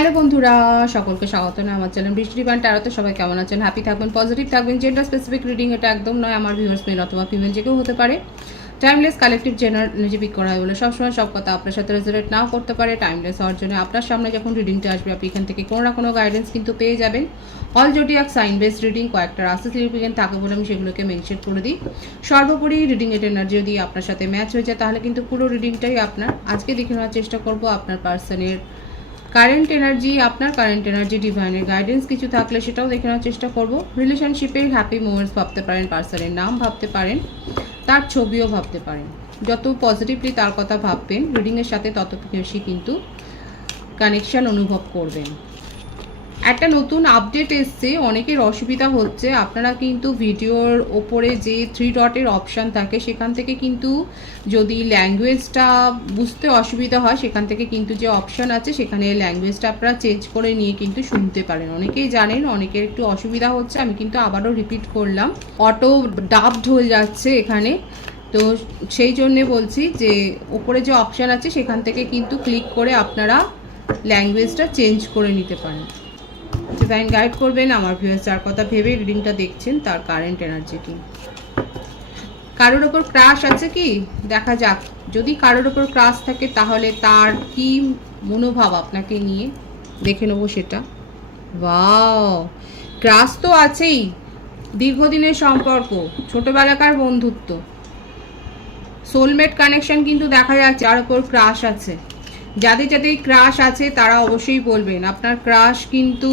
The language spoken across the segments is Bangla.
হ্যালো বন্ধুরা, সকলকে স্বাগত না আমার চ্যানেল বৃষ্টি ডিভাইন ট্যারোতে। সবাই কেমন আছেন? হ্যাপি থাকবেন, পজিটিভ থাকবেন। জেন্ডার স্পেসিফিক রিডিং এটা একদম নয়। আমার ভিউয়ার্স মেল অথবা ফিমেল যে কেউ হতে পারে। টাইমলেস কালেকটিভ জেনারেলি পিক করা হয় বলে সবসময় সব কথা আপনার সাথে রেজোনেট নাও করতে পারে। টাইমলেস হওয়ার জন্য আপনার সামনে যখন রিডিংটা আসবে আপনি এখান থেকে কোনো না কোনো গাইডেন্স কিন্তু পেয়ে যাবেন। All zodiac sign based reading, কয়েকটা রাশি সিগনিফিকেন্ট থাকে বলে আমি সেগুলোকে মেনশন করে দিই। সর্বোপরি রিডিং এর এনার্জি যদি আপনার সাথে ম্যাচ হয়ে যায় তাহলে কিন্তু পুরো রিডিংটাই আপনার। আজকে দেখে নেওয়ার চেষ্টা করব আপনার পার্সনের কারেন্ট এনার্জি, আপনার কারেন্ট এনার্জি, ডিভাইনের গাইডেন্স কিছু থাকলে সেটাও দেখে নেওয়ার চেষ্টা করব। রিলেশনশিপের হ্যাপি মোমেন্টস ভাবতে পারেন, পার্সনের নাম ভাবতে পারেন, তার ছবিও ভাবতে পারেন। যত পজিটিভলি তার কথা ভাববেন রিডিংয়ের সাথে তত বেশি কিন্তু কানেকশন অনুভব করবেন। একটা নতুন আপডেট এসছে, অনেকের অসুবিধা হচ্ছে। আপনারা কিন্তু ভিডিওর ওপরে যে 3 ডটের অপশান থাকে সেখান থেকে কিন্তু যদি ল্যাঙ্গুয়েজটা বুঝতে অসুবিধা হয় সেখান থেকে কিন্তু যে অপশান আছে সেখানে ল্যাঙ্গুয়েজটা আপনারা চেঞ্জ করে নিয়ে কিন্তু শুনতে পারেন। অনেকেই জানেন, অনেকের একটু অসুবিধা হচ্ছে। আমি কিন্তু আবারও রিপিট করলাম, অটো ডাবড হয়ে যাচ্ছে এখানে। তো সেই জন্যে বলছি যে ওপরে যে অপশান আছে সেখান থেকে কিন্তু ক্লিক করে আপনারা ল্যাঙ্গুয়েজটা চেঞ্জ করে নিতে পারেন। ডিভাইন গাইড করবেন আমার ভিউয়ার্স যার কথা ভেবে রিডিংটা দেখছেন তার কারেন্ট এনার্জি কি। কারোর ওপর ক্রাশ আছে কি দেখা যাক। যদি কারোর ওপর ক্রাশ থাকে তাহলে তার কি মনোভাব আপনাকে নিয়ে দেখে নেবো সেটা। ওয়াও, ক্রাশ তো আছেই। দীর্ঘদিনের সম্পর্ক, ছোটবেলাকার বন্ধুত্ব, সোলমেট কানেকশন কিন্তু দেখা যাচ্ছে। যার ওপর ক্রাশ আছে, যাদের যাদের ক্রাশ আছে তারা অবশ্যই বলবেন আপনার ক্রাশ কিন্তু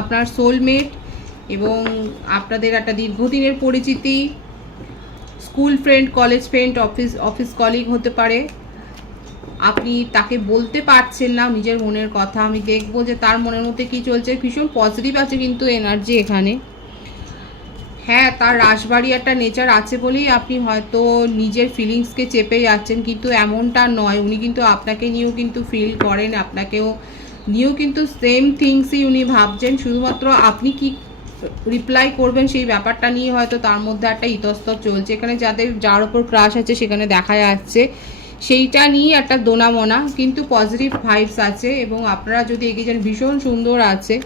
আপনার সোলমেট এবং আপনাদের একটা দীর্ঘদিনের পরিচিতি, school friend, college friend, office colleague হতে পারে। আপনি তাকে বলতে পারছেন না নিজের মনের কথা। আমি দেখবো যে তার মনের মধ্যে কি চলছে। ভীষণ পজিটিভ আছে কিন্তু এনার্জি এখানে। হ্যাঁ, তার রাশবাড়ি একটা নেচার আছে বলেই আপনি হয়তো নিজের ফিলিংসকে চেপে যাচ্ছেন, কিন্তু এমনটা নয়। উনি কিন্তু আপনাকে নিয়েও কিন্তু ফিল করেন, আপনাকেও নিয়েও কিন্তু সেম থিংসই উনি ভাবছেন। শুধুমাত্র আপনি কি রিপ্লাই করবেন সেই ব্যাপারটা নিয়ে হয়তো তার মধ্যে একটা ইতস্তত চলছে। এখানে যার ওপর ক্রাশ আছে সেখানে দেখা যাচ্ছে সেইটা নিয়ে একটা দোনামোনা, কিন্তু পজিটিভ ভাইবস আছে। এবং আপনারা যদি এগিয়ে যান ভীষণ সুন্দর আছে।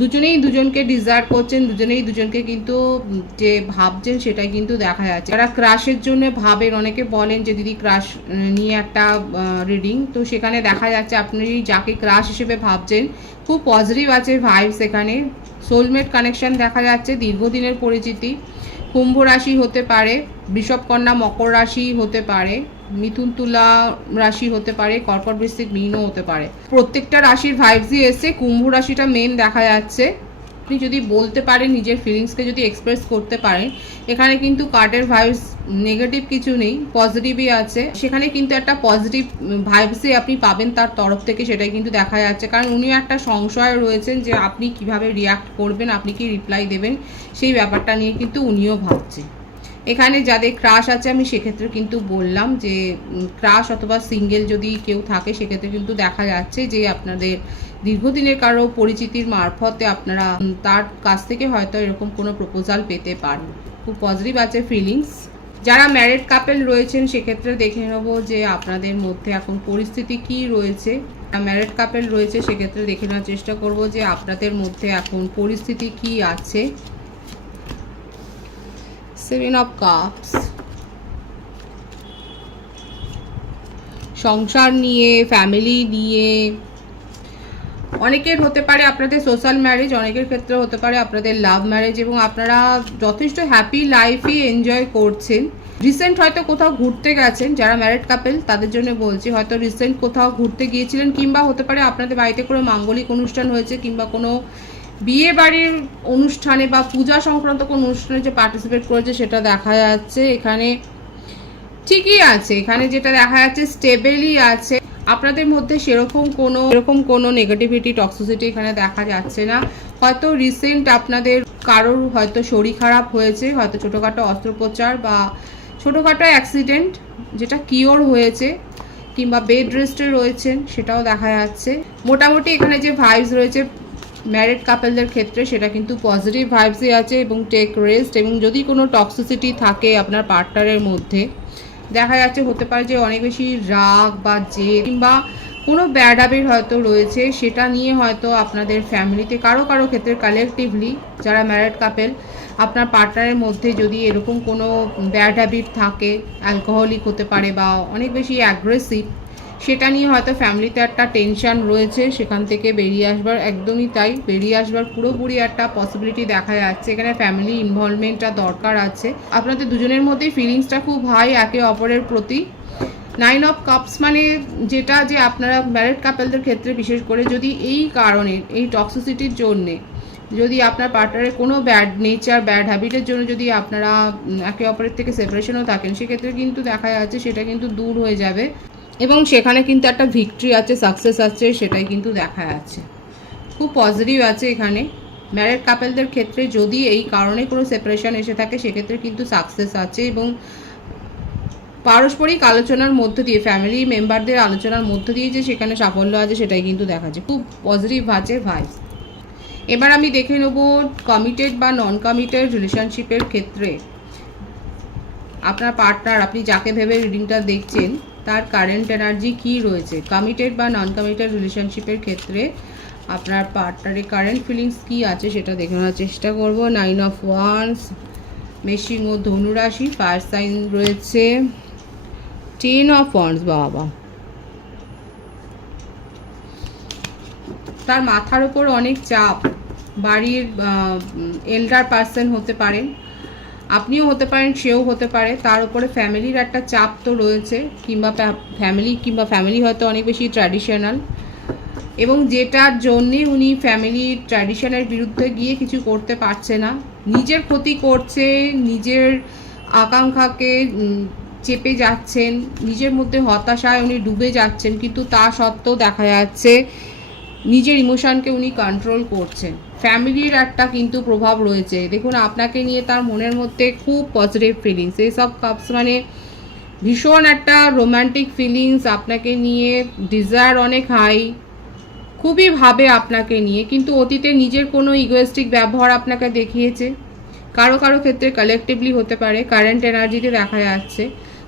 দুজনেই দুজনকে ডিজার্ভ করছেন, দুজনেই দুজনকে কিন্তু যে ভাবছেন সেটাই কিন্তু দেখা যাচ্ছে। যারা ক্রাশের জন্য ভাবেন, অনেকে বলেন যে দিদি ক্রাশ নিয়ে একটা রিডিং, তো সেখানে দেখা যাচ্ছে আপনি যাকে ক্রাশ হিসেবে ভাবছেন খুব পজিটিভ আছে ভাইবস এখানে। সোলমেট কানেকশন দেখা যাচ্ছে, দীর্ঘদিনের পরিচিতি। কুম্ভ রাশি হতে পারে, বৃষভ কন্যা মকর রাশি হতে পারে, মিথুন তুলা রাশি হতে পারে, কর্কট বৃশ্চিক মীনও হতে পারে। প্রত্যেকটা রাশির ভাইবসই এসছে, কুম্ভ রাশিটা মেন দেখা যাচ্ছে। আপনি যদি বলতে পারেন, নিজের ফিলিংসকে যদি এক্সপ্রেস করতে পারেন, এখানে কিন্তু কার্ডের ভাইবস নেগেটিভ কিছু নেই, পজিটিভই আছে। সেখানে কিন্তু একটা পজিটিভ ভাইবসই আপনি পাবেন তার তরফ থেকে, সেটাই কিন্তু দেখা যাচ্ছে। কারণ উনিও একটা সংশয় রয়েছেন যে আপনি কিভাবে রিয়াক্ট করবেন, আপনি কি রিপ্লাই দেবেন, সেই ব্যাপারটা নিয়ে কিন্তু উনিও ভাবছে। এখানে যাদের ক্রাশ আছে আমি সেক্ষেত্রে কিন্তু বললাম যে ক্রাশ অথবা সিঙ্গেল যদি কেউ থাকে সেক্ষেত্রে কিন্তু দেখা যাচ্ছে যে আপনাদের দীর্ঘদিনের কারো পরিচিতির মারফতে আপনারা তার কাছ থেকে হয়তো এরকম কোনো প্রপোজাল পেতে পারেন। খুব পজিটিভ আছে ফিলিংস। যারা ম্যারিড কাপেল রয়েছেন সেক্ষেত্রে দেখে নেব যে আপনাদের মধ্যে এখন পরিস্থিতি কি রয়েছে। ম্যারিড কাপেল রয়েছে সেক্ষেত্রে দেখে নেওয়ার চেষ্টা করব যে আপনাদের মধ্যে এখন পরিস্থিতি কি আছে। 7 of Cups, সংসার নিয়ে, ফ্যামিলি নিয়ে। অনেকের হতে পারে আপনাদের সোশ্যাল ম্যারেজ, অনেকের ক্ষেত্রে হতে পারে আপনাদের লাভ ম্যারেজ, এবং আপনারা যথেষ্ট হ্যাপি লাইফই এনজয় করছেন। রিসেন্ট হয়তো কোথাও ঘুরতে গেছেন, যারা ম্যারিড কাপেল তাদের জন্য বলছি, হয়তো রিসেন্ট কোথাও ঘুরতে গিয়েছিলেন, কিংবা হতে পারে আপনাদের বাড়িতে কোনো মাঙ্গলিক অনুষ্ঠান হয়েছে, কিংবা কোনো বিয়ে বাড়ির অনুষ্ঠানে বা পূজা সংক্রান্ত কোনো অনুষ্ঠানে যে পার্টিসিপেট করেছে সেটা দেখা যাচ্ছে। এখানে ঠিকই আছে, এখানে যেটা দেখা যাচ্ছে স্টেবেলই আছে। আপনাদের মধ্যে সেরকম কোনো নেগেটিভিটি, টক্সিসিটি এখানে দেখা যাচ্ছে না। হয়তো রিসেন্ট আপনাদের কারোর হয়তো শরীর খারাপ হয়েছে, হয়তো ছোটোখাটো অস্ত্রোপচার বা ছোটোখাটো অ্যাক্সিডেন্ট যেটা কিওর হয়েছে, কিংবা বেড রেস্টে রয়েছেন সেটাও দেখা যাচ্ছে। মোটামুটি এখানে যে ভাইবস রয়েছে ম্যারিড কাপলদের ক্ষেত্রে সেটা কিন্তু পজিটিভ ভাইবসই আছে। এবং টেক রেস্ট, এবং যদি কোনো টক্সিসিটি থাকে আপনার পার্টনারের মধ্যে দেখা যাচ্ছে, হতে পারে যে অনেক বেশি রাগ বা জেদ, কিংবা কোনো ব্যাড হ্যাবিট হয়তো রয়েছে, সেটা নিয়ে হয়তো আপনাদের ফ্যামিলিতে কারো কারো ক্ষেত্রে কালেকটিভলি যারা ম্যারিড কাপেল, আপনার পার্টনারের মধ্যে যদি এরকম কোনো ব্যাড হ্যাবিট থাকে, অ্যালকোহলিক হতে পারে বা অনেক বেশি অ্যাগ্রেসিভ, সেটা নিয়ে হয়তো ফ্যামিলিতে একটা টেনশন রয়েছে, সেখান থেকে বেরিয়ে আসবার, একদমই তাই, বেরিয়ে আসবার পুরোপুরি একটা পসিবিলিটি দেখা যাচ্ছে। এখানে ফ্যামিলি ইনভলভমেন্টটা দরকার আছে। আপনাদের দুজনের মধ্যেই ফিলিংসটা খুব হাই একে অপরের প্রতি। 9 অফ কাপস মানে যেটা, যে আপনারা ম্যারিড কাপলদের ক্ষেত্রে বিশেষ করে যদি এই কারণে, এই টক্সিসিটির জন্যে, যদি আপনার পার্টনারের কোনো ব্যাড নেচার, ব্যাড হ্যাবিটের জন্য যদি আপনারা একে অপরের থেকে সেপারেশনও থাকেন, সেক্ষেত্রে কিন্তু দেখা যাচ্ছে সেটা কিন্তু দূর হয়ে যাবে এবং সেখানে কিন্তু একটা ভিক্টরি আছে, সাকসেস আছে, সেটাই কিন্তু দেখা যাচ্ছে। খুব পজিটিভ আছে এখানে। ম্যারিড কাপলদের ক্ষেত্রে যদি এই কারণে কোনো সেপারেশন এসে থাকে, সেক্ষেত্রে কিন্তু সাকসেস আছে এবং পারস্পরিক আলোচনার মধ্য দিয়ে, ফ্যামিলি মেম্বারদের আলোচনার মধ্য দিয়ে যে সেখানে সাফল্য আছে, সেটাই কিন্তু দেখাচ্ছে। খুব পজিটিভ আছে ভাইবস। এবার আমি দেখে নেব কমিটেড বা নন কমিটেড রিলেশনশিপের ক্ষেত্রে আপনার পার্টনার, আপনি যাকে ভেবে রিডিংটা দেখছেন, তার কারেন্ট এনার্জি কী রয়েছে। কমিটেড বা নন কমিটেড রিলেশনশিপের ক্ষেত্রে আপনার পার্টনারের কারেন্ট ফিলিংস কী আছে সেটা দেখে নেওয়ার চেষ্টা করব। 9 অফ ওয়ান্স, মেষিং ও ধনুরাশি, ফায়ার সাইন রয়েছে। 10 অফ ওয়ান্স, বাবা, তার মাথার ওপর অনেক চাপ। বাড়ির এল্ডার পার্সন হতে পারেন, আপনিও হতে পারেন, সেও হতে পারে। তার উপরে ফ্যামিলির একটা চাপ তো রয়েছে, কিংবা ফ্যামিলি হয়তো অনেক বেশি ট্র্যাডিশনাল, এবং যেটার জন্যে উনি ফ্যামিলি ট্র্যাডিশনের বিরুদ্ধে গিয়ে কিছু করতে পারছে না, নিজের ক্ষতি করছে, নিজের আকাঙ্ক্ষাকে চেপে যাচ্ছেন, নিজের মধ্যে হতাশায় উনি ডুবে যাচ্ছেন, কিন্তু তা সত্ত্বেও দেখা যাচ্ছে নিজের ইমোশনকে উনি কন্ট্রোল করছেন। ফ্যামিলির একটা কিন্তু প্রভাব রয়েছে। দেখুন, আপনাকে নিয়ে তার মনের মধ্যে খুব পজিটিভ ফিলিংস। এইসব কাপস মানে ভীষণ একটা রোম্যান্টিক ফিলিংস, আপনাকে নিয়ে ডিজায়ার অনেক হাই, খুবই ভাবে আপনাকে নিয়ে, কিন্তু অতীতে নিজের কোনো ইগোয়েস্টিক ব্যবহার আপনাকে দেখিয়েছে। কারো কারো ক্ষেত্রে কালেকটিভলি হতে পারে, কারেন্ট এনার্জিতে দেখা যাচ্ছে।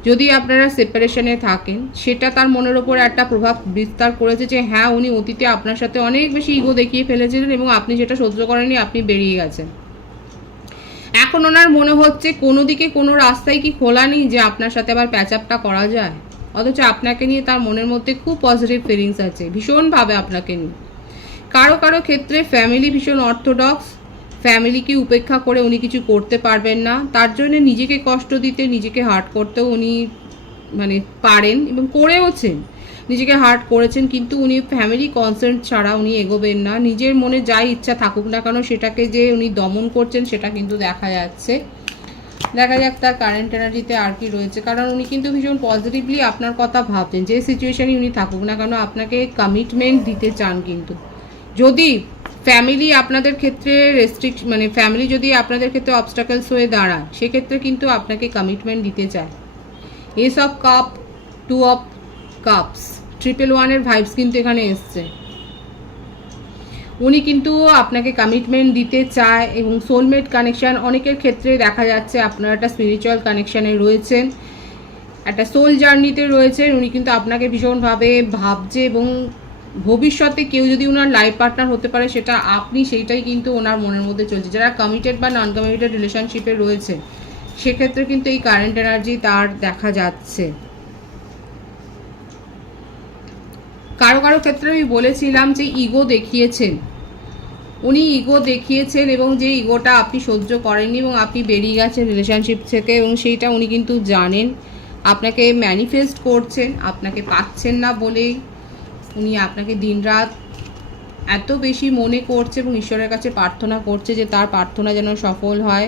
যদি আপনারা সেপারেশনে থাকেন, সেটা তার মনের ওপর একটা প্রভাব বিস্তার করেছে যে হ্যাঁ, উনি অতীতে আপনার সাথে অনেক বেশি ইগো দেখিয়ে ফেলেছিলেন এবং আপনি সেটা সহ্য করেননি, আপনি বেরিয়ে গেছেন। এখন ওনার মনে হচ্ছে কোনো দিকে কোনো রাস্তায় কি খোলা নেই যে আপনার সাথে আবার প্যাচ আপটা করা যায়, অথচ আপনাকে নিয়ে তার মনের মধ্যে খুব পজিটিভ ফিলিংস আছে, ভীষণভাবে আপনাকে নিয়ে। কারো কারো ক্ষেত্রে ফ্যামিলি ভীষণ অর্থোডক্স, ফ্যামিলিকে উপেক্ষা করে উনি কিছু করতে পারবেন না, তার জন্য নিজেকে কষ্ট দিতে, নিজেকে হার্ট করতেও উনি মানে পারেন এবং করেওছেন, নিজেকে হার্ট করেছেন, কিন্তু উনি ফ্যামিলি কনসেন্ট ছাড়া উনি এগোবেন না। নিজের মনে যাই ইচ্ছা থাকুক না কেন, সেটাকে যে উনি দমন করছেন সেটা কিন্তু দেখা যাচ্ছে। দেখা যাক তার কারেন্ট এনার্জিতে আর কি রয়েছে, কারণ উনি কিন্তু ভীষণ পজিটিভলি আপনার কথা ভাবছেন। যে সিচুয়েশনে উনি থাকুক না কেন, আপনাকে কমিটমেন্ট দিতে চান। কিন্তু যদি ফ্যামিলি আপনাদের ক্ষেত্রে মানে ফ্যামিলি যদি আপনাদের ক্ষেত্রে অবস্টাকলস হয়ে দাঁড়ায়, সেক্ষেত্রে কিন্তু আপনাকে কমিটমেন্ট দিতে চায়। Ace of cups, 2 of cups, 111-এর ভাইবস কিন্তু এখানে এসছে। উনি কিন্তু আপনাকে কমিটমেন্ট দিতে চায় এবং সোলমেট কানেকশান অনেকের ক্ষেত্রে দেখা যাচ্ছে। আপনারা একটা স্পিরিচুয়াল কানেকশানে রয়েছেন, একটা সোল জার্নিতে রয়েছেন। উনি কিন্তু আপনাকে ভীষণভাবে ভাবছে এবং ভবিষ্যতে কেউ যদি ওনার লাইফ পার্টনার হতে পারে সেটা আপনি, সেইটাই কিন্তু ওনার মনের মধ্যে চলছে। যারা কমিটেড বা নন কমিটেড রিলেশনশিপে রয়েছে, সেক্ষেত্রে কিন্তু এই কারেন্ট এনার্জি তার দেখা যাচ্ছে। কারো কারো ক্ষেত্রে আমি বলেছিলাম যে ইগো দেখিয়েছেন, উনি ইগো দেখিয়েছেন এবং যে ইগোটা আপনি সহ্য করেননি এবং আপনি বেরিয়ে গেছেন রিলেশনশিপ থেকে, এবং সেইটা উনি কিন্তু জানেন। আপনাকে ম্যানিফেস্ট করছেন, আপনাকে পাচ্ছেন না বলেই উনি আপনাকে দিনরাত এত বেশি মনে করছে এবং ঈশ্বরের কাছে প্রার্থনা করছে যে তার প্রার্থনা যেন সফল হয়।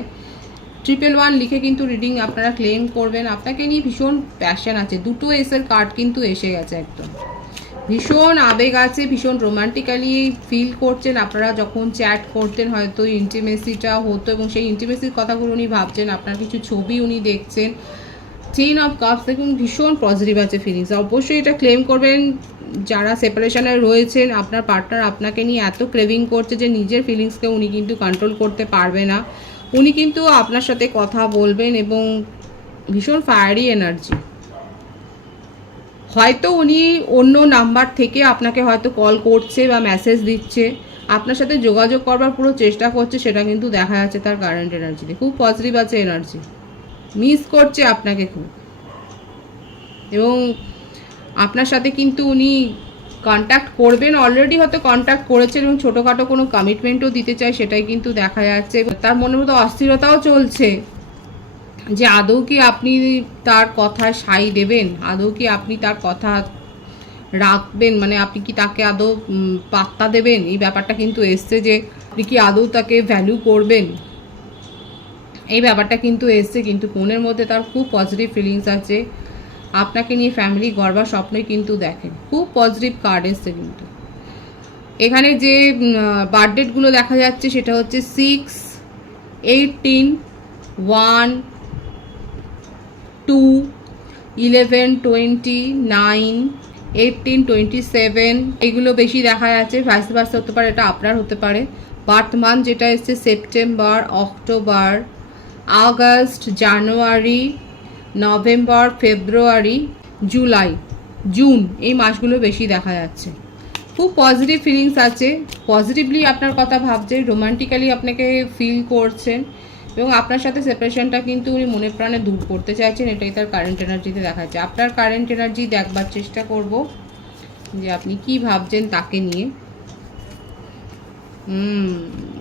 111 লিখে কিন্তু রিডিং আপনারা ক্লেম করবেন। আপনাকে নিয়ে ভীষণ প্যাশন আছে। 2 এসের কার্ড কিন্তু এসে গেছে, একদম ভীষণ আবেগ আছে, ভীষণ রোমান্টিক্যালি ফিল করছেন। আপনারা যখন চ্যাট করতেন হয়তো ইন্টিমেসিটা হতো এবং সেই ইন্টিমেসির কথাগুলো উনি ভাবছেন, আপনার কিছু ছবি উনি দেখছেন। 10 অফ কাপস দেখুন, ভীষণ পজিটিভ আছে ফিলিংস। অবশ্যই এটা ক্লেম করবেন যারা সেপারেশনে রয়েছেন। আপনার পার্টনার আপনাকে নিয়ে এত ক্রেভিং করছে যে নিজের ফিলিংসকে উনি কিন্তু কন্ট্রোল করতে পারবে না। উনি কিন্তু আপনার সাথে কথা বলবেন এবং ভীষণ ফায়ারি এনার্জি। হয়তো উনি অন্য নাম্বার থেকে আপনাকে হয়তো কল করছে বা মেসেজ দিচ্ছে, আপনার সাথে যোগাযোগ করবার পুরো চেষ্টা করছে, সেটা কিন্তু দেখা যাচ্ছে তার কারেন্ট এনার্জিতে। খুব পজিটিভ আছে এনার্জি, মিস করছে আপনাকে খুব, এবং আপনার সাথে কিন্তু উনি কন্ট্যাক্ট করবেন, অলরেডি হয়তো কন্ট্যাক্ট করেছেন এবং ছোটোখাটো কোনো কমিটমেন্টও দিতে চায়, সেটাই কিন্তু দেখা যাচ্ছে। তার মনের মতো অস্থিরতাও চলছে যে আদৌ কি আপনি তার কথায় সাই দেবেন, আদৌ কি আপনি তার কথা রাখবেন, মানে আপনি কি তাকে আদৌ পাত্তা দেবেন, এই ব্যাপারটা কিন্তু এসছে যে আপনি কি আদৌ তাকে ভ্যালু করবেন, এই ব্যাপারটা কিন্তু এসছে। কিন্তু মনের মধ্যে তার খুব পজিটিভ ফিলিংস আছে, আপনাকে নিয়ে ফ্যামিলি গড়বার স্বপ্নই কিন্তু দেখেন। খুব পজিটিভ কার্ড এসছে কিন্তু এখানে। যে বার্থডেটগুলো দেখা যাচ্ছে সেটা হচ্ছে 6, 18, 1, 2, 11, 20, 9, 18, 27, এগুলো বেশি দেখা যাচ্ছে। ভাইস ভার্সা হতে পারে, এটা আপনার হতে পারে। বার্থ মান্থ যেটা এসছে সেপ্টেম্বর, অক্টোবর, আগস্ট, জানুয়ারি, নভেম্বর, ফেব্রুয়ারি, জুলাই, জুন, এই মাসগুলো বেশি দেখা যাচ্ছে। খুব পজিটিভ ফিলিংস আছে, পজিটিভলি আপনার কথা ভাবছে, রোমান্টিক্যালি আপনাকে ফিল করছেন, এবং আপনার সাথে সেপারেশনটা কিন্তু উনি মনে প্রাণে দূর করতে চাইছেন, এটাই তার কারেন্ট এনার্জিতে দেখা যাচ্ছে। আপনার কারেন্ট এনার্জি দেখবার চেষ্টা করব যে আপনি কি ভাবছেন তাকে নিয়ে।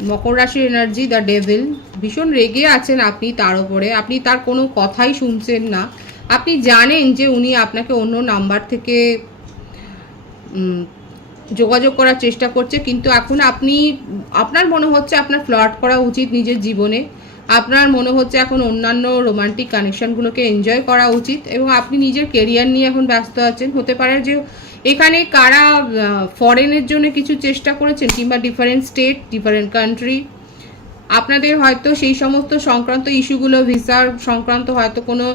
মকর রাশির এনার্জি, দ্য ডেভিল। ভীষণ রেগে আছেন আপনি তার উপরে, আপনি তার কোনো কথাই শুনছেন না। আপনি জানেন যে উনি আপনাকে অন্য নাম্বার থেকে যোগাযোগ করার চেষ্টা করছে, কিন্তু এখন আপনার মনে হচ্ছে আপনার ফ্লার্ট করা উচিত নিজের জীবনে, আপনার মনে হচ্ছে এখন অন্যান্য রোমান্টিক কানেকশনগুলোকে এনজয় করা উচিত, এবং আপনি নিজের কেরিয়ার নিয়ে এখন ব্যস্ত আছেন। হতে পারে যে এখানে কারা ফরেনের জন্য কিছু চেষ্টা করেছেন, কিংবা ডিফারেন্ট স্টেট, ডিফারেন্ট কান্ট্রি, আপনাদের হয়তো সেই সমস্ত সংক্রান্ত ইস্যুগুলো, ভিসার সংক্রান্ত হয়তো কোনো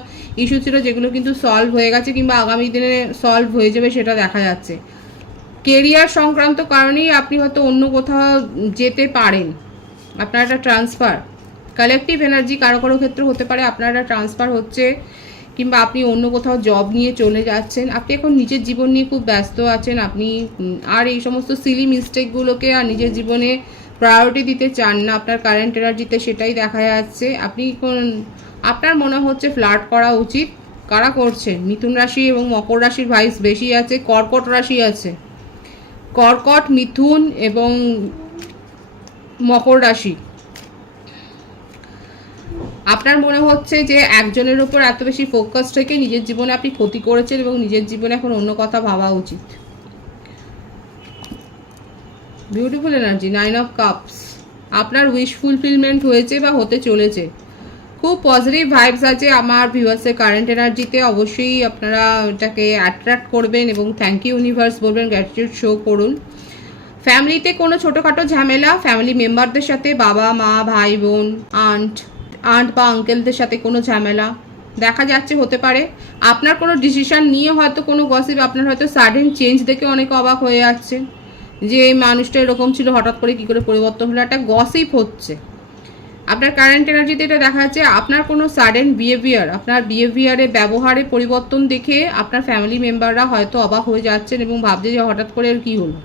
ইস্যু ছিল যেগুলো কিন্তু সলভ হয়ে গেছে, কিংবা আগামী দিনে সলভ হয়ে যাবে, সেটা দেখা যাচ্ছে। কেরিয়ার সংক্রান্ত কারণেই আপনি হয়তো অন্য কোথাও যেতে পারেন, আপনার একটা ট্রান্সফার, কালেকটিভ এনার্জি কারো কারো ক্ষেত্রে হতে পারে আপনার একটা ট্রান্সফার হচ্ছে, কিংবা আপনি অন্য কোথাও জব নিয়ে চলে যাচ্ছেন। আপনি এখন নিজের জীবন নিয়ে খুব ব্যস্ত আছেন, আপনি আর এই সমস্ত সিলি মিস্টেকগুলোকে আর নিজের জীবনে প্রায়োরিটি দিতে চান না। আপনার কারেন্ট এনার্জিতে সেটাই দেখা যাচ্ছে। আপনার মনে হচ্ছে ফ্লার্ট করা উচিত। কারা করছেন? মিথুন রাশি এবং মকর রাশির ভাইস বেশি আছে, কর্কট রাশি আছে, কর্কট, মিথুন এবং মকর রাশি। আপনার মনে হচ্ছে যে একজনের উপর এত বেশি ফোকাস থেকে নিজের জীবনে আপনি ক্ষতি করেছেন, এবং নিজের জীবনে এখন অন্য কথা ভাবা উচিত। Beautiful energy, 9 of cups. আপনার উইশ ফুলফিলমেন্ট হয়েছে বা হতে চলেছে। খুব পজিটিভ ভাইবস আছে আমার ভিউয়ার্সের কারেন্ট এনার্জিতে। অবশ্যই আপনারা এটাকে অ্যাট্রাক্ট করবেন এবং থ্যাংক ইউ ইউনিভার্স বলবেন, গ্র্যাটিটিউড শো করুন। ফ্যামিলিতে কোনো ছোটোখাটো ঝামেলা, ফ্যামিলি মেম্বারদের সাথে, বাবা মা, ভাই বোন, আন্ট বা আঙ্কেলদের সাথে কোনো ঝামেলা দেখা যাচ্ছে, হতে পারে আপনার কোনো ডিসিশন নিয়ে হয়তো কোনো গসিপ, আপনার হয়তো সাডেন চেঞ্জ দেখে অনেকে অবাক হয়ে যাচ্ছে যে এই মানুষটা এরকম ছিল, হঠাৎ করে কী করে পরিবর্তন হলো, একটা গসিপ হচ্ছে। আপনার কারেন্ট এনার্জিতে এটা দেখা যাচ্ছে আপনার কোনো সাডেন বিহেভিয়ার, আপনার বিহেভিয়ারে, ব্যবহারে পরিবর্তন দেখে আপনার ফ্যামিলি মেম্বাররা হয়তো অবাক হয়ে যাচ্ছেন এবং ভাবছে যে হঠাৎ করে এর কী হলো।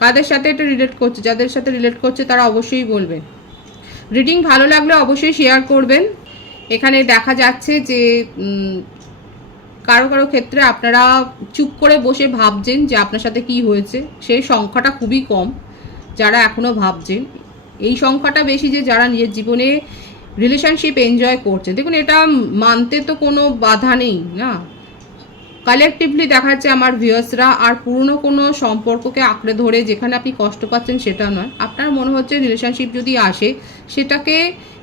কাদের সাথে এটা রিলেট করছে, যাদের সাথে রিলেট করছে তারা অবশ্যই বলবেন। রিডিং ভালো লাগলে অবশ্যই শেয়ার করবেন। এখানে দেখা যাচ্ছে যে কারো কারো ক্ষেত্রে আপনারা চুপ করে বসে ভাবছেন যে আপনার সাথে কি হয়েছে, সেই সংখ্যাটা খুবই কম যারা এখনও ভাবছেন। এই সংখ্যাটা বেশি যে যারা নিজের জীবনে রিলেশনশিপ এনজয় করছে। দেখুন, এটা মানতে তো কোনো বাধা নেই না। কালেকটিভলি দেখা যাচ্ছে আমার ভিউয়ার্সরা আর পুরনো কোনো সম্পর্ককে আঁকড়ে ধরে যেখানে আপনি কষ্ট পাচ্ছেন সেটা নয়। আপনার মনে হচ্ছে রিলেশনশিপ যদি আসে সেটাকে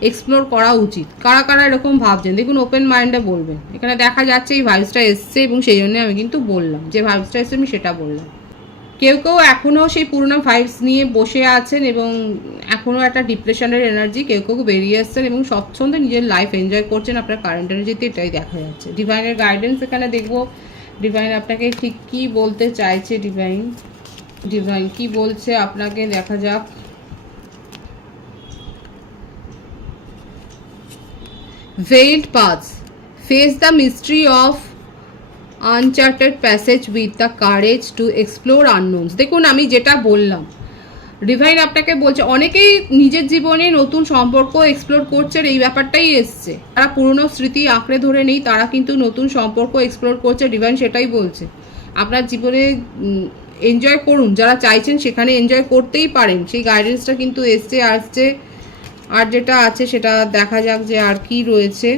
এক্সপ্লোর করা উচিত। কারা কারা এরকম ভাবছেন দেখুন, ওপেন মাইন্ডে বলবেন। এখানে দেখা যাচ্ছে এই ভাইবসটা এসছে এবং সেই জন্য আমি কিন্তু বললাম, যে ভাইবসটা এসছে আমি সেটা বললাম। কেউ কেউ এখনও সেই পুরনো ভাইবস নিয়ে বসে আছেন এবং এখনও একটা ডিপ্রেশনের এনার্জি, কেউ কেউ বেরিয়ে এসছেন এবং স্বচ্ছন্দে নিজের লাইফ এনজয় করছেন। আপনার কারেন্ট এনার্জিতে এটাই দেখা যাচ্ছে। ডিভাইনের গাইডেন্স এখানে দেখবো, ডিভাইন আপনাকে ঠিক কী বলতে চাইছে, ডিভাইন কি বলছে আপনাকে, দেখা যাক। Veiled paths. Face the mystery of uncharted passage with the courage to explore unknowns. দেখুন আমি যেটা বললাম, ডিভাইন আপনাকে বলছে অনেকেই নিজের জীবনে নতুন সম্পর্ক এক্সপ্লোর করছেন, এই ব্যাপারটাই এসছে। তারা পুরনো স্মৃতি আঁকড়ে ধরে নেই, তারা কিন্তু নতুন সম্পর্ক এক্সপ্লোর করছে, ডিভাইন সেটাই বলছে। আপনার জীবনে এনজয় করুন, যারা চাইছেন সেখানে এনজয় করতেই পারেন, সেই গাইডেন্সটা কিন্তু আসছে। আর যেটা আছে সেটা দেখা যাক যে আর কি রয়েছে।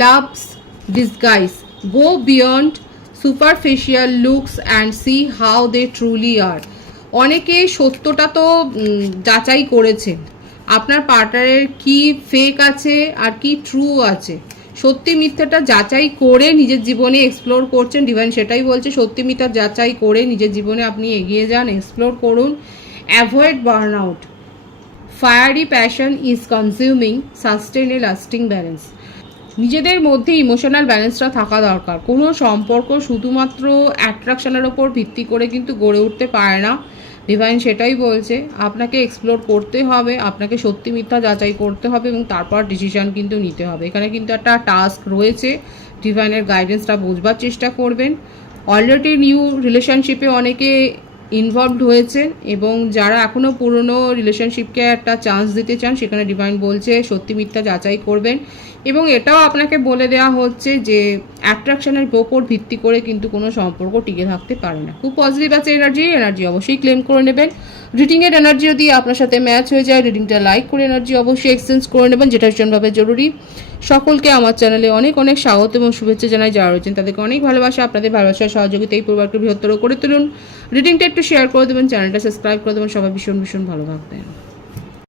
Love's disguise, go beyond superficial looks and see how they truly are. অনেকে সত্যটা তো যাচাই করেছেন, আপনার পার্টনারের কি ফেক আছে আর কি ট্রু আছে, সত্যি মিথ্যাটা যাচাই করে নিজের জীবনে এক্সপ্লোর করছেন। ডিভাইন সেটাই বলছে, সত্যি মিথ্যা যাচাই করে নিজের জীবনে আপনি এগিয়ে যান, এক্সপ্লোর করুন। Avoid burn out, fiery passion is consuming, sustain A lasting balance. নিজেদের মধ্যে ইমোশনাল ব্যালেন্সটা থাকা দরকার। কোনো সম্পর্ক শুধুমাত্র অ্যাট্রাকশনের ওপর ভিত্তি করে কিন্তু গড়ে উঠতে পারে না, ডিভাইন সেটাই বলছে। আপনাকে এক্সপ্লোর করতে হবে, আপনাকে সত্যি মিথ্যা যাচাই করতে হবে এবং তারপর ডিসিশন কিন্তু নিতে হবে। এখানে কিন্তু একটা টাস্ক রয়েছে, ডিভাইনের গাইডেন্সটা বোঝবার চেষ্টা করবেন। অলরেডি নিউ রিলেশনশিপে অনেকে ইনভলভড হয়েছেন এবং যারা এখনও পুরনো রিলেশনশিপকে একটা চান্স দিতে চান, সেখানে ডিভাইন বলছে সত্যি মিথ্যা যাচাই করবেন। এবং এটাও আপনাকে বলে দেওয়া হচ্ছে যে অ্যাট্রাকশনের ওপর ভিত্তি করে কিন্তু কোনো সম্পর্ক টিকে থাকতে পারে না। খুব পজিটিভ আছে এনার্জি অবশ্যই ক্লেম করে নেবেন। রিডিংয়ের এনার্জি যদি আপনার সাথে ম্যাচ হয়ে যায়, রিডিংটা লাইক করে এনার্জি অবশ্যই এক্সচেঞ্জ করে নেবেন, যেটা ভীষণভাবে জরুরি। সকলকে আমার চ্যানেলে অনেক অনেক স্বাগত এবং শুভেচ্ছা জানাই। যারা রয়েছেন তাদেরকে অনেক ভালোবাসা, আপনাদের ভালোবাসার সহযোগিতা এই পরিবারকে বৃহত্তর করে তুলুন। রিডিংটা একটু শেয়ার করে দেবেন, চ্যানেলটা সাবস্ক্রাইব করে দেবেন। সবাই ভীষণ ভীষণ ভালো থাকবেন।